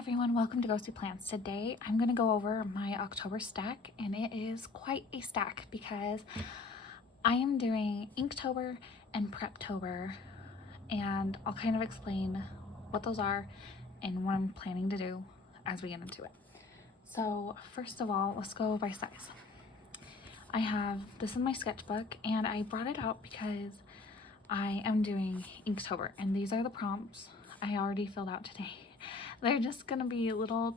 everyone, welcome to GhostyPlans. Today I'm going to go over my October stack, and it is quite a stack because I am doing Inktober and Preptober, and I'll kind of explain what those are and what I'm planning to do as we get into it. So first of all, let's go by size. I have this in my sketchbook, and I brought it out because I am doing Inktober, and these are the prompts I already filled out today. They're just gonna be little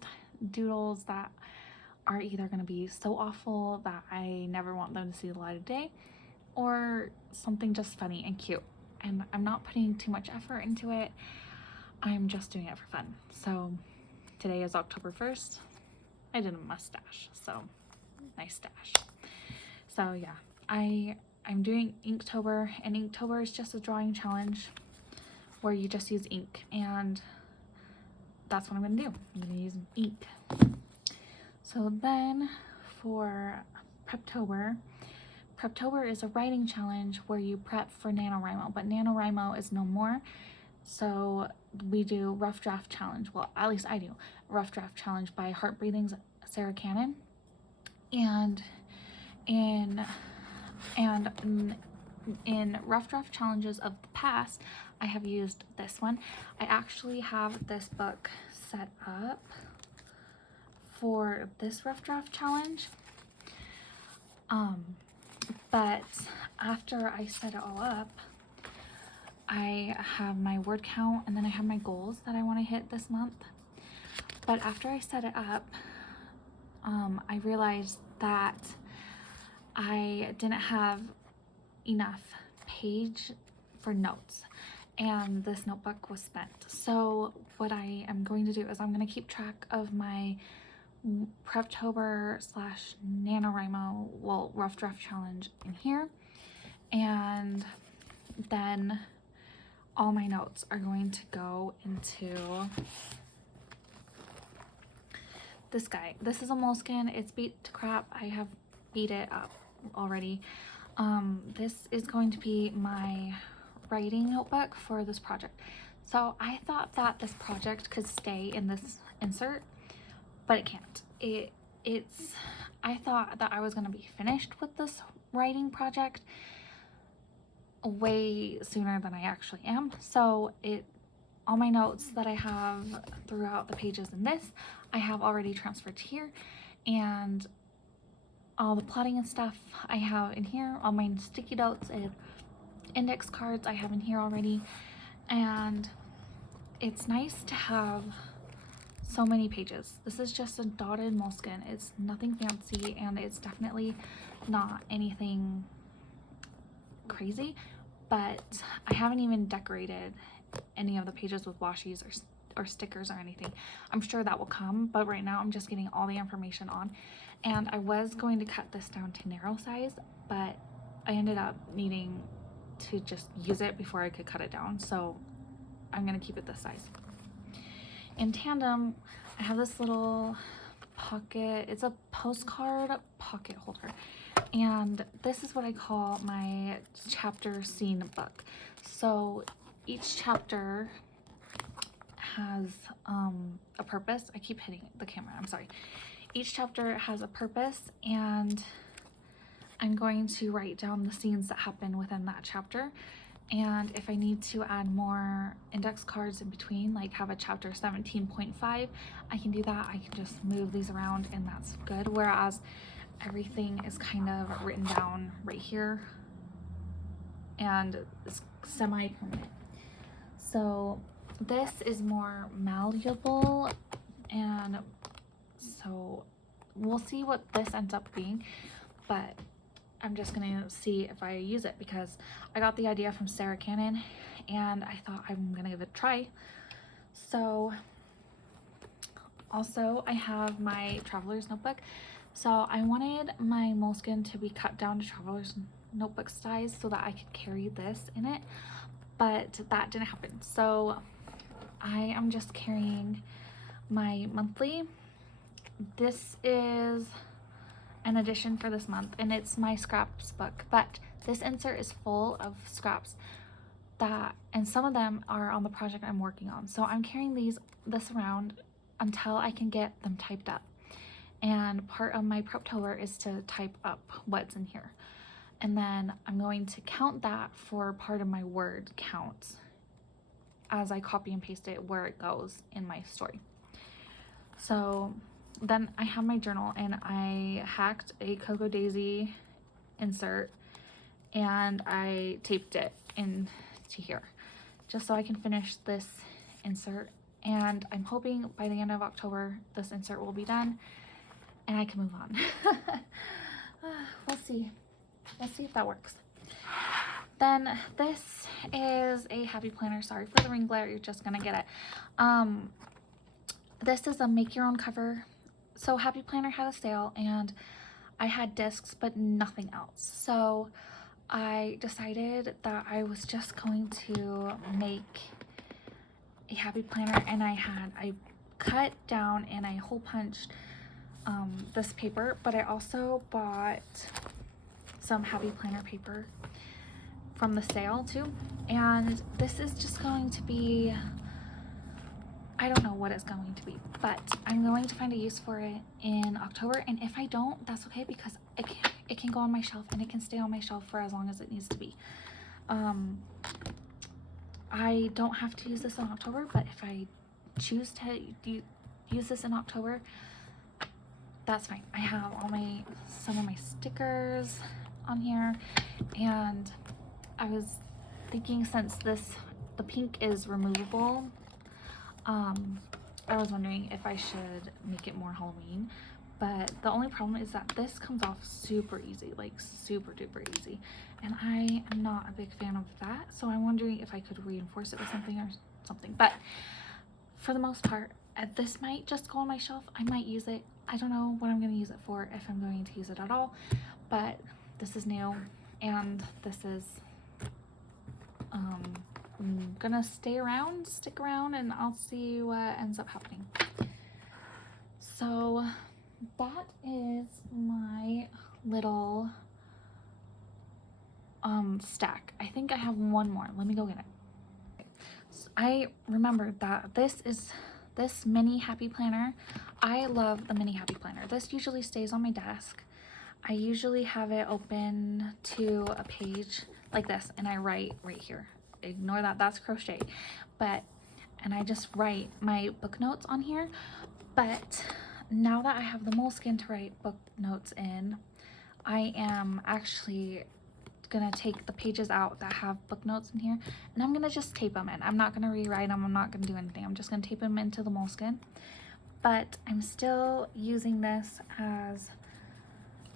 doodles that are either gonna be so awful that I never want them to see the light of day, or something just funny and cute. And I'm not putting too much effort into it. I'm just doing it for fun. So today is October 1st. I did a mustache, so nice stash. So yeah, I'm doing Inktober, and Inktober is just a drawing challenge where you just use ink, and that's what I'm gonna do. I'm gonna use ink. So then for Preptober is a writing challenge where you prep for NaNoWriMo, but NaNoWriMo is no more. So we do Rough Draft Challenge. Well, at least I do. Rough Draft Challenge by Heart Breathing's Sarah Cannon. And in rough draft challenges of the past, I have used this one. I actually have this book set up for this rough draft challenge, but after I set it all up, I have my word count, and then I have my goals that I want to hit this month. But after I set it up, I realized that I didn't have enough page for notes, and this notebook was spent. So what I am going to do is I'm going to keep track of my Preptober / NaNoWriMo, well, rough draft challenge in here, and then all my notes are going to go into this guy. This is a moleskin. It's beat to crap. I have beat it up already. This is going to be my writing notebook for this project. So I thought that this project could stay in this insert, but it can't. I thought that I was going to be finished with this writing project way sooner than I actually am. So all my notes that I have throughout the pages in this, I have already transferred to here, and all the plotting and stuff I have in here. All my sticky notes and index cards I have in here already, and it's nice to have so many pages. This is just a dotted moleskin. It's nothing fancy, and it's definitely not anything crazy, but I haven't even decorated any of the pages with washies or stickers or anything. I'm sure that will come, but right now I'm just getting all the information on. And I was going to cut this down to narrow size, but I ended up needing to just use it before I could cut it down, so I'm gonna keep it this size. In tandem, I have this little pocket. It's a postcard pocket holder, and this is what I call my chapter scene book. So each chapter has a purpose. I keep hitting the camera, I'm sorry. Each chapter has a purpose, and I'm going to write down the scenes that happen within that chapter. And if I need to add more index cards in between, like have a chapter 17.5, I can do that. I can just move these around, and that's good. Whereas everything is kind of written down right here, and it's semi-permanent. So this is more malleable, and so we'll see what this ends up being, but I'm just gonna see if I use it because I got the idea from Sarah Cannon, and I thought I'm gonna give it a try. So also I have my traveler's notebook. So I wanted my moleskin to be cut down to traveler's notebook size so that I could carry this in it, but that didn't happen. So I am just carrying my monthly. This is an addition for this month, and it's my scraps book, but this insert is full of scraps and some of them are on the project I'm working on. So I'm carrying this around until I can get them typed up. And part of my Preptober is to type up what's in here. And then I'm going to count that for part of my word counts as I copy and paste it where it goes in my story. So then I have my journal, and I hacked a Cocoa Daisy insert and I taped it into here just so I can finish this insert. And I'm hoping by the end of October this insert will be done and I can move on. We'll see if that works. Then this is a happy planner. Sorry for the ring glare, you're just gonna get it. This is a make your own cover. So Happy Planner had a sale and I had discs but nothing else. So I decided that I was just going to make a happy planner, and I cut down and I hole punched this paper, but I also bought some happy planner paper from the sale too. And this is just going to be, I don't know what it's going to be, but I'm going to find a use for it in October. And if I don't, that's okay, because it can go on my shelf and it can stay on my shelf for as long as it needs to be. I don't have to use this in October, but if I choose to use this in October, that's fine. I have some of my stickers on here, and I was thinking, since the pink is removable, I was wondering if I should make it more Halloween, but the only problem is that this comes off super easy, like super duper easy, and I am not a big fan of that. So I'm wondering if I could reinforce it with something or something. But for the most part, this might just go on my shelf. I might use it. I don't know what I'm going to use it for, if I'm going to use it at all, but this is new, and this is I'm gonna stick around, and I'll see what ends up happening. So that is my little stack. I think I have one more. Let me go get it. So I remembered that this mini happy planner. I love the mini happy planner. This usually stays on my desk. I usually have it open to a page like this, and I write right here. Ignore that, that's crochet. And I just write my book notes on here. But now that I have the moleskin to write book notes in, I am actually gonna take the pages out that have book notes in here, and I'm gonna just tape them in. I'm not gonna rewrite them, I'm not gonna do anything. I'm just gonna tape them into the moleskin. But I'm still using this as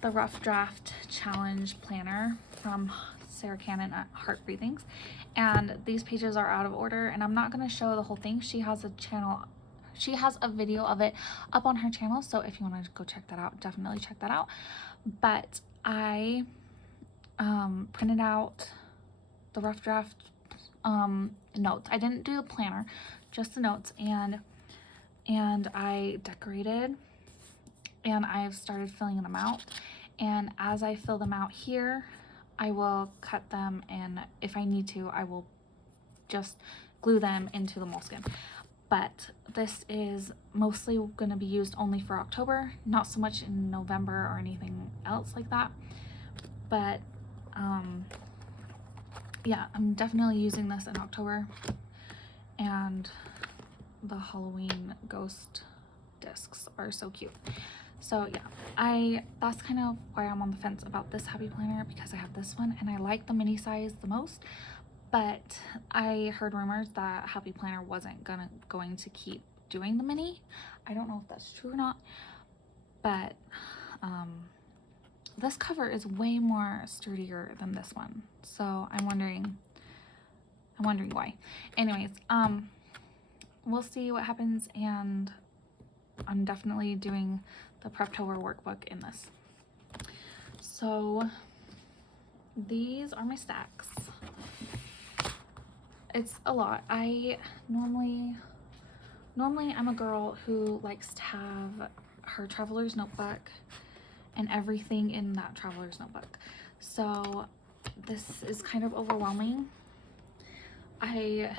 the Rough Draft Challenge Planner from Sarah Cannon at Heart Breathings, and these pages are out of order, and I'm not going to show the whole thing. She has a video of it up on her channel, so if you want to go check that out, definitely check that out. But I printed out the Rough Draft notes. I didn't do the planner, just the notes, and I decorated, and I've started filling them out. And as I fill them out here, I will cut them, and if I need to, I will just glue them into the moleskin. But this is mostly going to be used only for October, not so much in November or anything else like that. But yeah, I'm definitely using this in October. And the Halloween ghost discs are so cute. So yeah, that's kind of why I'm on the fence about this happy planner, because I have this one and I like the mini size the most. But I heard rumors that Happy Planner wasn't going to keep doing the mini. I don't know if that's true or not, but this cover is way more sturdier than this one, so I'm wondering why. Anyways, we'll see what happens, and I'm definitely doing the Preptober workbook in this. So these are my stacks. It's a lot. I normally I'm a girl who likes to have her traveler's notebook and everything in that traveler's notebook. So this is kind of overwhelming. I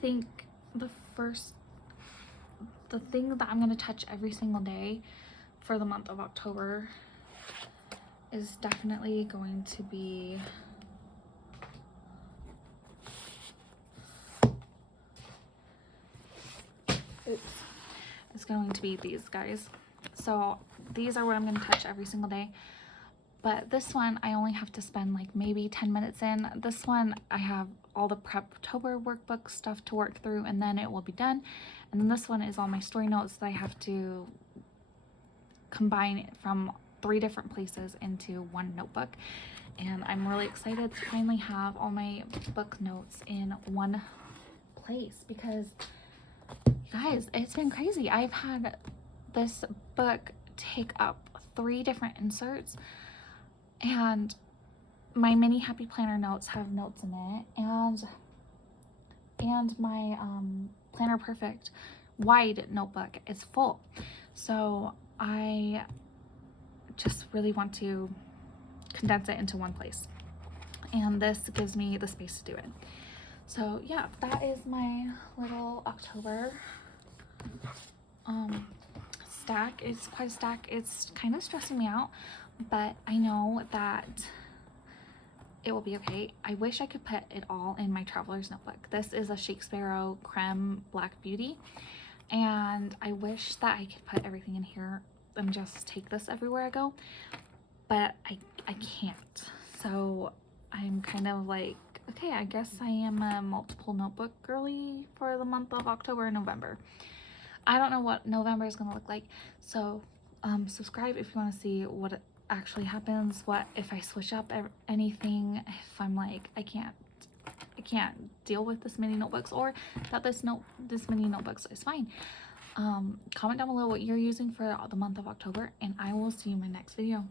think the first the thing that I'm going to touch every single day for the month of October is definitely going to be it's going to be these guys. So these are what I'm going to touch every single day. But this one, I only have to spend like maybe 10 minutes in. This one, I have all the Preptober workbook stuff to work through, and then it will be done. And then this one is all my story notes that I have to combine from 3 different places into one notebook. And I'm really excited to finally have all my book notes in one place, because guys, it's been crazy. I've had this book take up 3 different inserts, and my mini happy planner notes have notes in it, and my Planner Perfect wide notebook is full. So I just really want to condense it into one place, and this gives me the space to do it. So yeah, that is my little October stack. It's quite a stack. It's kind of stressing me out, but I know that it will be okay. I wish I could put it all in my traveler's notebook. This is a Shakespeare Creme Black Beauty, and I wish that I could put everything in here and just take this everywhere I go, but I can't. So I'm kind of like, okay, I guess I am a multiple notebook girly for the month of October and November. I don't know what November is going to look like, so subscribe if you want to see what actually happens, what if I switch up anything, if I'm like, I can't deal with this many notebooks, or that this many notebooks is fine. Comment down below what you're using for the month of October, and I will see you in my next video.